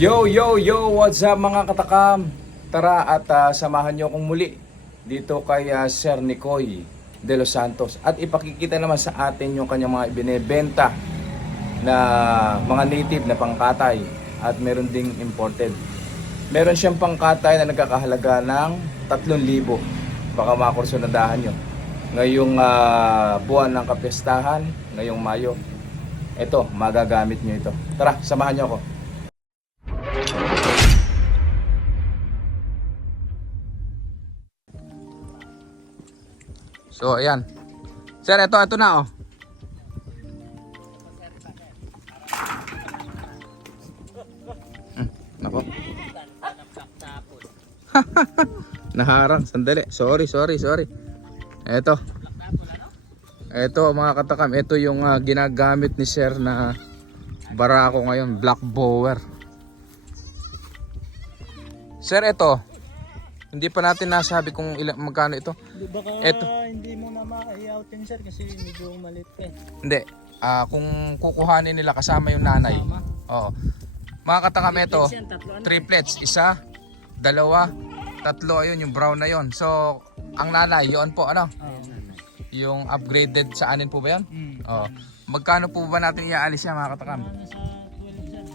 Yo, yo, yo! What's up mga katakam? Tara at samahan nyo akong muli dito kay Sir Nicoy de los Santos. At ipakikita naman sa atin yung kanyang mga ibinebenta na mga native na pangkatay at meron ding imported. Meron siyang pangkatay na nagkakahalaga ng 3,000. Baka makursunadahan nyo. Ngayong buwan ng kapistahan, ngayong Mayo. Ito, magagamit nyo ito. Tara, samahan nyo ako. So, ayan. Sir, ito na oh. Nako. Naharang, sandali. Sorry. Ito mga katakam, ito yung ginagamit ni Sir na barako ngayon, black bower. Sir, ito hindi pa natin nasabi kung magkano ito. Baka Ito. hindi mo na ma-i-outin sir kasi medyo malit eh. Hindi. Kung kukuhanin nila kasama yung nanay. Kasama? Oo. Mga katakam, ito triplets, isa, dalawa, tatlo, ayun yung brown na yon. So, ang nanay, yun po ano? Yung upgraded sa anin po ba yan? Oo. Magkano po ba natin iaalis yan mga katakam? Nasa 12 sir.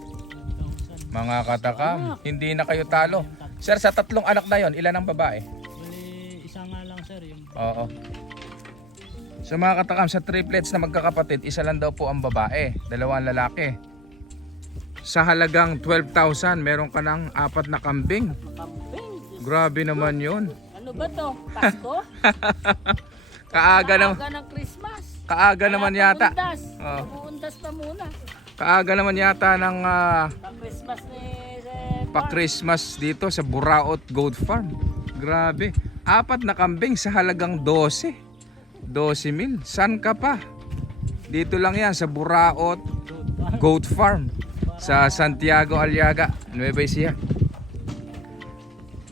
12,000. Mga katakam, hindi na kayo talo. Sir, sa tatlong anak na yon, ilan ang babae? Bali, isa nga lang sir yung Oo. So mga katakam, sa triplets na magkakapatid, isa lang daw po ang babae, dalawa ang lalaki. Sa halagang 12,000, meron ka ng 4 na kambing. Kambing. Grabe naman yun. Ano ba to? Pasko? Kaaga ng Christmas. Kaaga naman yata. Oo. Pupuntas pa muna. Kaaga naman yata ng Pa-Christmas ni pa-Christmas dito sa Buraot Goat Farm. Grabe. 4 na kambing sa halagang 12. 12,000. San ka pa? Dito lang yan sa Buraot Goat Farm sa Santiago Aliaga, Nueva Ecija.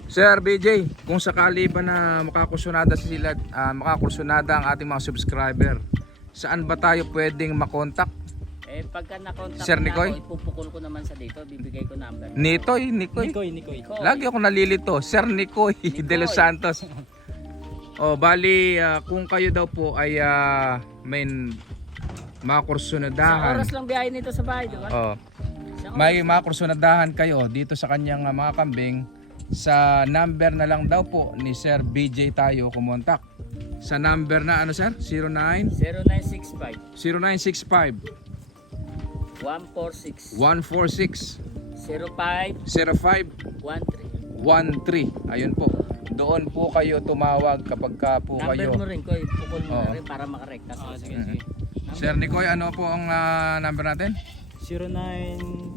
Sir BJ, kung sakali ba na makakursunada ang ating mga subscriber, saan ba tayo pwedeng makontak? pagka na-contact Sir Nicoy? ako, ipupukol ko naman sa dito, bibigay ko number. Nikoy. Nikoy. Lagi ako nalilito. Sir Nicoy de los Santos. Bali, kung kayo daw po ay may Isang makursunadahan. oras lang biyahe nito sa bahay, di ba? May makursunadahan kayo dito sa kanyang mga kambing, sa number na lang daw po ni Sir BJ tayo kumontak. Sa number na ano sir? 0965 0965 146 146 05 05 13. 13. Ayun po. Doon po kayo tumawag kapag ka po Number kayo. mo rin, Koy. Pukol mo Oo. na rin para makarekta. Sige. Sir Nicoy, ano po ang number natin? 09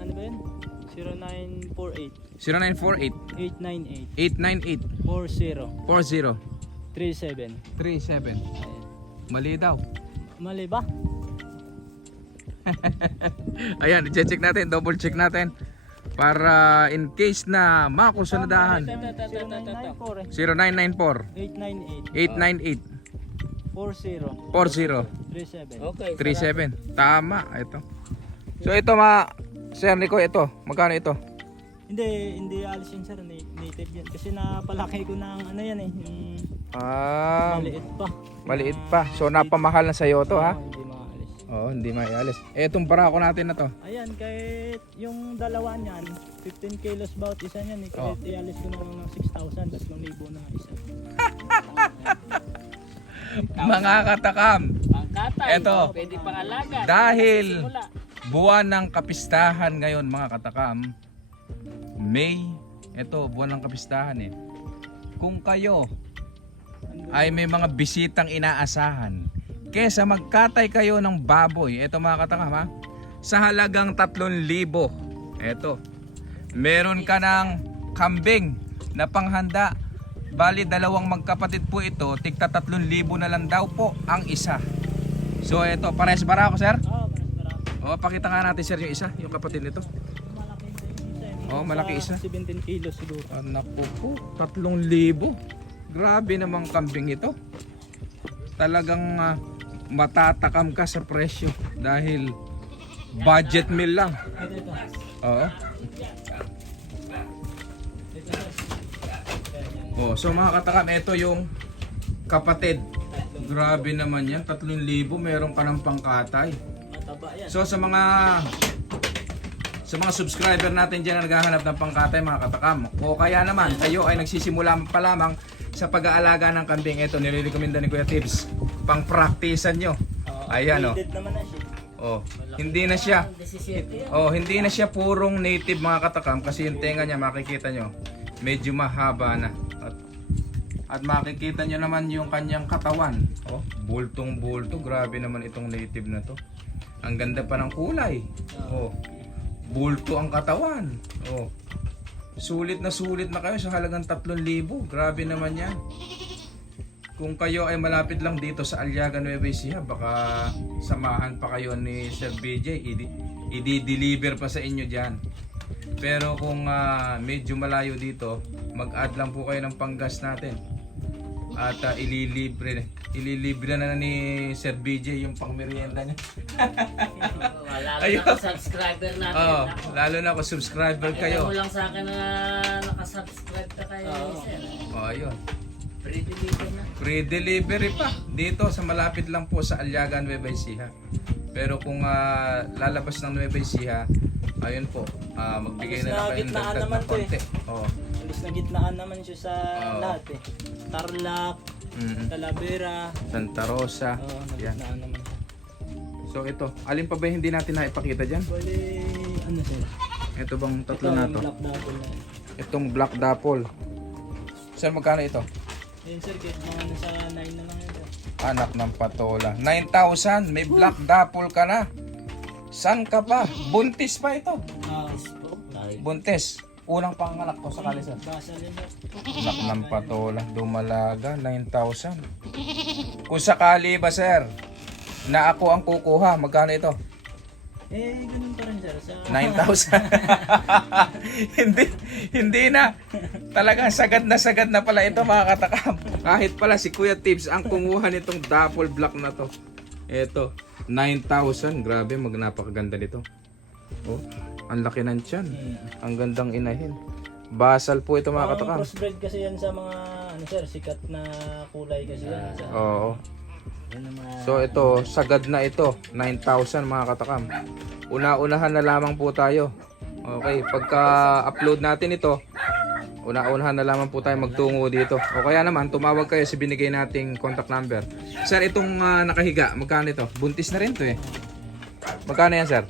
ano ba yun? 0948 0948 898 898 40 40 37. 37. Mali daw. Mali ba? Ayan, i-check natin, double check natin para in case na makursunadahan. 0994 898 898 40 40 37. Okay. 37. Tama, ito. So ito Sir Nico, ito. Magkano ito? Hindi alis yun sir, native yan. Kasi napalaki ko ng ano yan eh, yung maliit pa. Maliit pa. So napamahal na sa'yo to ha? Hindi maalis. Oo, hindi maialis. Itong barako natin na to. Ayan, kahit yung dalawa niyan, 15 kilos bawat isa niyan eh. Kahit ialis ko na lang ng 6,000, 3,000 na isa. Mga katakam, Pangkatay. Eto. Pwede pang alaga. dahil Simula. buwan ng kapistahan ngayon mga katakam, May, ito buwan ng kapistahan eh. Kung kayo ay may mga bisitang inaasahan, kesa magkatay kayo ng baboy, ito mga katakam ha, sa halagang 3,000, ito, meron ka ng kambing na panghanda. Bali, dalawang magkapatid po ito, tigta 3,000 na lang daw po ang isa. So ito, pares barako sir? Pakita nga natin sir yung isa, yung kapatid nito. Malaki isa. 17 kilos siguro. Anak po, 3,000. Grabe namang kambing ito. Talagang matatakam ka sa presyo dahil Budget meal lang. Ito. Oo. Ito sir. Oh, so mga katakam, ito yung kapatid. Grabe naman yan, 3,000 meron ka ng pangkatay. Mataba yan. So sa mga subscriber natin dyan na naghahanap ng pangkatay mga katakam, o kaya naman kayo ay nagsisimula pa lamang sa pag-aalaga ng kambing, ito nilirekomenda ni Kuya Tibbs, pang-practicean nyo. Ayan o. Updated naman na siya. Oh, hindi na siya. 17 yan. Oh, hindi na siya purong native mga katakam kasi yung tenga niya makikita nyo medyo mahaba na. At makikita nyo naman yung kanyang katawan. Oh, bultong-bulto. Grabe naman itong native na to. Ang ganda pa ng kulay. Oh, bulto ang katawan. Oh, sulit na kayo sa halagang 3,000. Grabe naman yan. Kung kayo ay malapit lang dito sa Aliaga, Nueva Ecija, baka samahan pa kayo ni Sir BJ, i-deliver pa sa inyo dyan. Pero kung medyo malayo dito, mag-add lang po kayo ng panggas natin. At ililibre na ni Sir BJ yung pangmerienda niya. Wala Ayun. na subscriber natin. Oh, Ako. lalo na kung subscriber Kayo mo kayo. lang sa akin na nakasubscribe ka kay sir. Oh, ayun. Free delivery na. Free delivery pa dito sa malapit lang po sa Aliaga, Nueva Ecija. Pero kung lalabas ng Nueva Ecija, ayun po, magbigay na lang kayo ng Gitnaan dagdag naman na to eh. konti. Oo. Alis na gitnaan naman siya sa Oo. lahat eh. Tarlac, Talavera. Santa Rosa. Oo, Yan. nagitnaan naman siya. So ito, alin pa ba yung hindi natin naipakita dyan? Pwede, ano sir? Ito bang tatlo Ito, na yung to? black double na yan. Itong Black Dapple. Sir, magkano ito? Ayun sir, kahit mga nasa 9 na lang yun sir. Anak ng patola. 9,000. May Black Dapple ka na. San ka pa? Buntis pa ito. Buntis. Unang panganak to sa kalisan. Basal yun sir. Anak ng patola. Dumalaga. 9,000. Kung sakali ba sir, na ako ang kukuha, magkano ito? Eh, ganun pa rin sir. Sa 9,000. hindi na. Talagang sagad na pala ito mga katakam. Kahit pala si Kuya Tibbs ang kumuha nitong Dapple Black na to. Ito, 9,000. Grabe, napakaganda nito. Oh, ang laki ng tiyan. Ang gandang inahin. Basal po ito mga katakam. crossbred kasi yan sa mga, ano sir, sikat na kulay kasi yan. Sir. Oo. Yan ang mga So ito, sagad na ito. 9,000 mga katakam. Una-unahan na lamang po tayo. Okay, pagka-upload natin ito, una-unahan na lamang po tayo magtungo dito. O kaya naman, tumawag kayo sa binigay nating contact number. Sir, itong nakahiga, magkano ito? Buntis na rin to eh. Magkano yan, sir?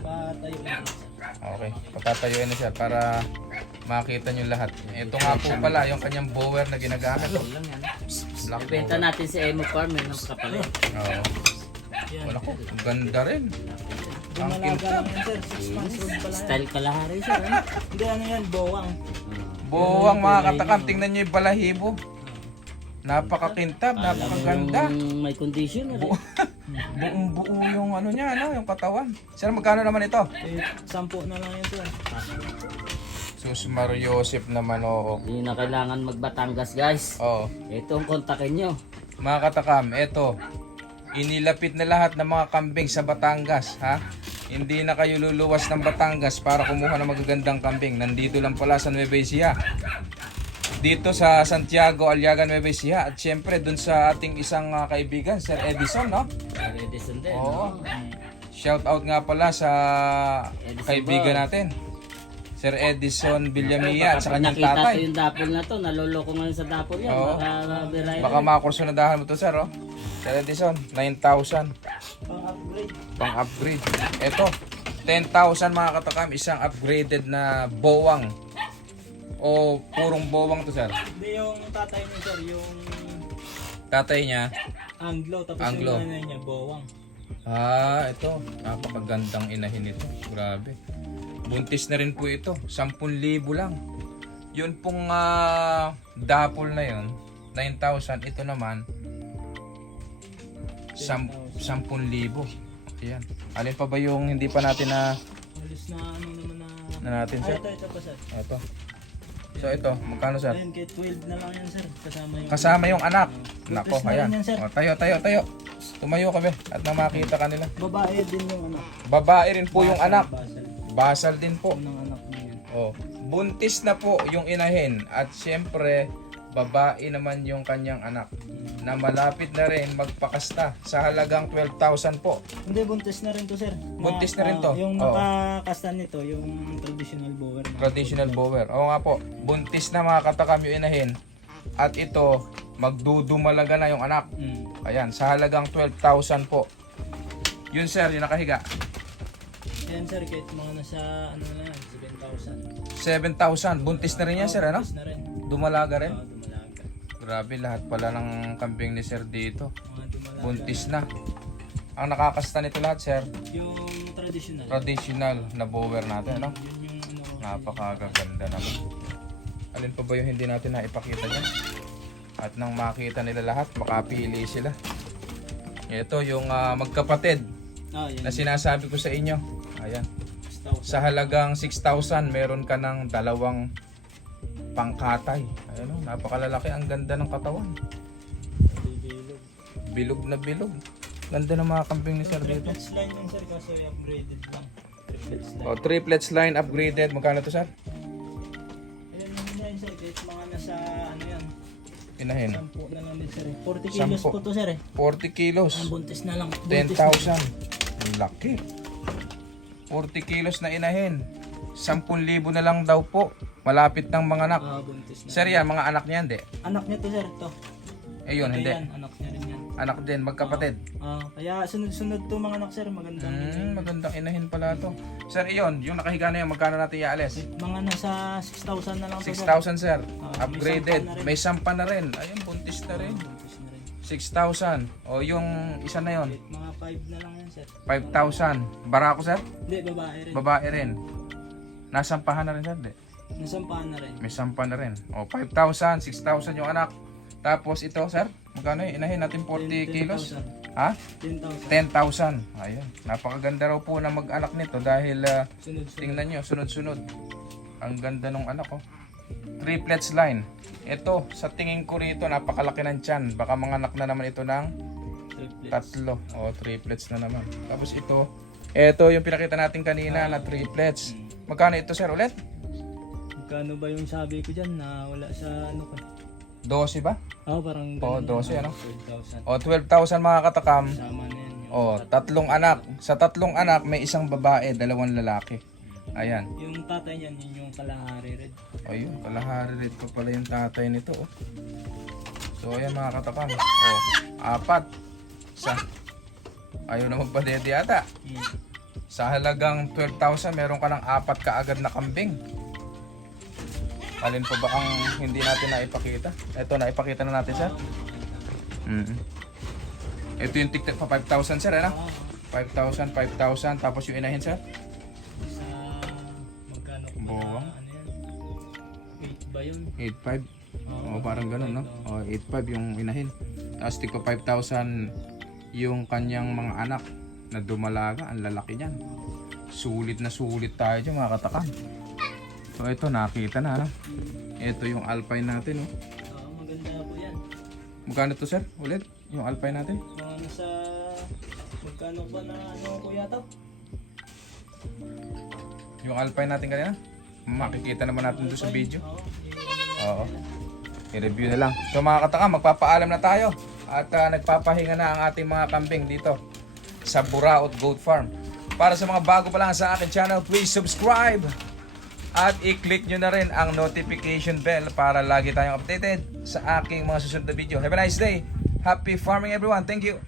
Patayo na sir. Okay, patatayuin na sir para makita nyo lahat. Ito nga po pala yung kanyang bower na ginagamit. lang yan. Black Benta bower. natin si Emo Farmer ng kapalit. Oo. Wala ko, ang ganda rin. Ang Dumalaga kintab. lang yan sir, 6 months old pala yan. Style kalahari sir. Ano? Hindi ano yan, bowang. Buwang mga katakam, tingnan nyo yung balahibo. Napakakintab, napakaganda. Yung may condition. Ano? Buong buo yung ano niya, ano, yung katawan. Sir, magkano naman ito? Eh, 10 na lang yan sir. Sus Mario Joseph naman, oo. Hindi na kailangan magbatangas guys. Oo. Ito ang kontakin nyo. Mga katakam, ito. Inilapit na lahat ng mga kambing sa Batangas, ha? Hindi na kayo luluwas ng Batangas para kumuha ng magagandang kambing. Nandito lang pala sa Nueva Ecija. Dito sa Santiago, Aliaga, Nueva Ecija. At syempre, dun sa ating isang kaibigan, Sir Edison, no? Edison din. Oo. Shout out nga pala sa Edison kaibigan Boy. natin. Sir Edison Villamilla at sa kanyang Nakita to tatay. yung dapol na to. Naloloko ngayon sa dapol yan. Oo. Baka Baka makursunadahan mo to, sir, oh. Sir Edison, 9,000 Pang-upgrade. pang upgrade. Ito, 10,000 mga katakam, isang upgraded na bowang. O purong bowang to, sir. Hindi yung tatay niya sir, yung Tatay niya, Anglo. Tapos Anglo. yung nanay niya, bowang. ito, napakagandang inahin ito. Grabe. Buntis na rin po ito, 10,000 lang. Yun pong dapol na yun, 9,000. Ito naman, 10,000. Ayan. Alin pa ba yung hindi pa natin Halos na ano naman na... natin, sir? Ito pa sir. Ito. So ito, magkano, sir? Ayun, kaya 12 na lang yan sir. Kasama yung... Kasama yung anak. Buntis Nako, na rin ayan. yan, sir. O, tayo. Tumayo kami at nang makita kanila. Babae din yung ano. Babae rin po yung anak. Basal. Basal din po. Unang anak niya. Oh, buntis na po yung inahin at syempre babae naman yung kanyang anak na malapit na rin magpakasta sa halagang 12,000 po. Hindi, buntis na rin to, sir. Buntis na rin to? Yung Oo. nakakasta nito, yung traditional bower. Traditional bower. Oo nga po, buntis na mga katakam yung inahin at ito magdudumalaga na yung anak. Ayan, sa halagang 12,000 po. Yun sir, yung nakahiga. Yan, sir, kahit mga nasa, ano na yan, 7,000. 7,000. Buntis na rin yan sir, ano? Buntis na rin. Dumalaga rin. Dumalaga. Grabe, lahat pala ng kambing ni sir dito. Mga dumalaga. Buntis na. Ang nakakasta nito lahat sir, Yung traditional. traditional na bower natin, ano? Yun yung ano. Napakaganda naman. Alin pa ba yung hindi natin naipakita dyan? At nang makita nila lahat, makapili sila. Ito yung magkapatid Yan. na sinasabi ko sa inyo. Ayan. 6,000. Sa halagang 6,000, meron ka ng dalawang pangkatay. Ayan o, napakalalaki. Ang ganda ng katawan. Bilog. Bilog na bilog. Ganda ng mga kambing ni sir dito. Triplets line yun, sir, kasi upgraded lang. Triplets line. O, triplets line upgraded. Magkano to sir? Ayan yun yan, sir, kahit mga nasa, ano yan, Inahin. 10 na lang din, sir. 40 kilos Sampu. po to, sir. 40 kilos. Ang buntis na lang. 10,000. Ang laki. 40 kilos na inahin. 10,000 na lang daw po. Malapit ng mga anak. Buntis na. Sir yan, mga anak niyan, di? Anak niya to, sir, to. Eh yun, Ito hindi. yan, anak niya rin yan. Anak din, magkapatid. Kaya sunod-sunod to mga anak, sir. Magandang Magandang inahin pala to. Sir, iyon, yung nakahiga na yun, magkano natin ialis? mga nasa 6,000 na lang to, sir. 6,000 sir. may Upgraded. sampa na rin. May sampa na rin. Ayun, buntis na rin. Buntis na rin. 6,000. O yung isa na yon, Mga 5 na lang yan, sir. 5,000. Barako sir? Hindi, babae rin. Babae rin. Nasampahan na rin sir, di? Nasampahan na rin. May sampa na rin. O 5,000, 6,000 yung anak. Tapos ito sir, magkano yun? Inahin natin 40 kilos. 10,000. Ha? 10,000. 10,000. Ayun. Napakaganda raw po na mag-anak nito dahil Sunod-sunod. tingnan nyo, sunod-sunod. Ang ganda ng anak ko. Triplets line. Ito, sa tingin ko rito, napakalaki ng tiyan. Baka mga anak na naman ito ng Triplets. tatlo. O, triplets na naman. Tapos ito yung pinakita natin kanina na triplets. Magkano ito sir ulit? Magkano ba yung sabi ko dyan na wala sa ano ka? 12 ba? Parang O, ganun. 12 ano? 12,000. O, 12,000 mga katakam. Sama na yan. Yung, O, tatlong anak. Sa tatlong anak, may isang babae, dalawang lalaki. Ayan. yung tatay niyan, yun yung kalahari red. Ayun, kalahari rin pa pala yung tatay nito. Oh. So, ayan mga katakam. Oh, 4. Ayaw na magpadede ata. Sa halagang 12,000, meron ka ng 4 kaagad na kambing. Alin pa ba ang hindi natin naipakita? Ito, naipakita na natin, sir. Ito yung tiktik pa 5,000, sir. Ano? 5,000, 5,000. Tapos yung inahin, sir. Sa magkano ko Bawang. ano yan? 8 ba yun? 8,500. O, parang ganun, no? O, 8,500 yung inahin. Tapos tigpa 5,000 yung kanyang mga anak na dumalaga. Ang lalaki niyan. Sulit na sulit tayo dyan, mga katakam. So, ito, nakita na, ano? Ito yung Alpine natin, oh. Maganda po yan. Magkano to, sir? Ulit? Yung Alpine natin? Mga nasa magkano ba na ano kuya to? Yung Alpine natin kanina? Makikita naman natin doon sa video. Oo. I-review na lang. So mga katakam, magpapaalam na tayo. At nagpapahinga na ang ating mga kambing dito sa Buraot Goat Farm. Para sa mga bago pa lang sa akin channel, please subscribe. At i-click nyo na rin ang notification bell para lagi tayong updated sa aking mga susunod na video. Have a nice day. Happy farming everyone. Thank you.